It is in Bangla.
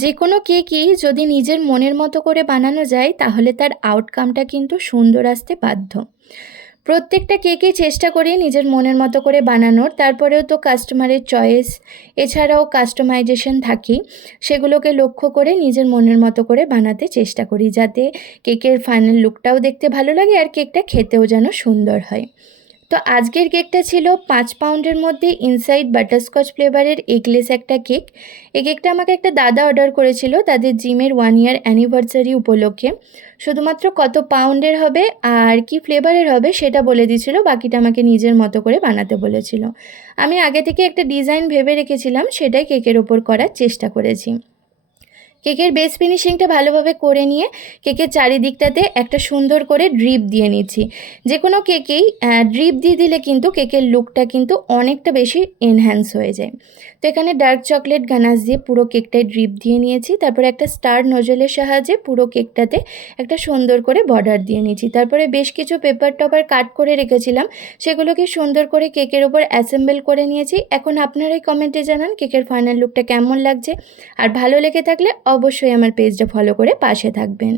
যে কোনো কেকই যদি নিজের মনের মতো করে বানানো যায় তাহলে তার আউটকামটা কিন্তু সুন্দর আসতে বাধ্য। প্রত্যেকটা কেকই চেষ্টা করি নিজের মনের মতো করে বানানোর, তারপরেও তো কাস্টমারের চয়েস এছাড়াও কাস্টমাইজেশন থাকেই, সেগুলোকে লক্ষ্য করে নিজের মনের মতো করে বানাতে চেষ্টা করি যাতে কেকের ফাইনাল লুকটাও দেখতে ভালো লাগে আর কেকটা খেতেও যেন সুন্দর হয়। তো আজকের কেকটা ছিল 5 পাউন্ডের মধ্যে ইনসাইড বাটারস্কচ ফ্লেভারের এগলেস একটা কেক। এই কেকটা আমাকে একটা দাদা অর্ডার করেছিল তাদের জিমের 1 ইয়ার অ্যানিভার্সারি উপলক্ষে। শুধুমাত্র কত পাউন্ডের হবে আর কি ফ্লেভারের হবে সেটা বলে দিয়েছিল, বাকিটা আমাকে নিজের মতো করে বানাতে বলেছিল। আমি আগে থেকে একটা ডিজাইন ভেবে রেখেছিলাম, সেটাই কেকের ওপর করার চেষ্টা করেছি। কেকের বেস ফিনিশিংটা ভালোভাবে করে নিয়ে কেকের চারিদিকটাতে একটা সুন্দর করে ড্রিপ দিয়ে নিচ্ছি। যে কোনো কেকেই ড্রিপ দিয়ে দিলে কিন্তু কেকের লুকটা কিন্তু অনেকটা বেশি এনহ্যান্স হয়ে যায়। তো এখানে ডার্ক চকলেট গানাশ দিয়ে পুরো কেকটায় ড্রিপ দিয়ে নিয়েছি, তারপরে একটা স্টার নজলের সাহায্যে পুরো কেকটাতে একটা সুন্দর করে বর্ডার দিয়ে নিয়েছি। তারপরে বেশ কিছু পেপার টপার কাট করে রেখেছিলাম, সেগুলোকে সুন্দর করে কেকের ওপর অ্যাসেম্বল করে নিয়েছি। এখন আপনারাই কমেন্টে জানান কেকের ফাইনাল লুকটা কেমন লাগছে, আর ভালো লেগে থাকলে অবশ্যই আমার পেজটা ফলো করে পাশে থাকবেন।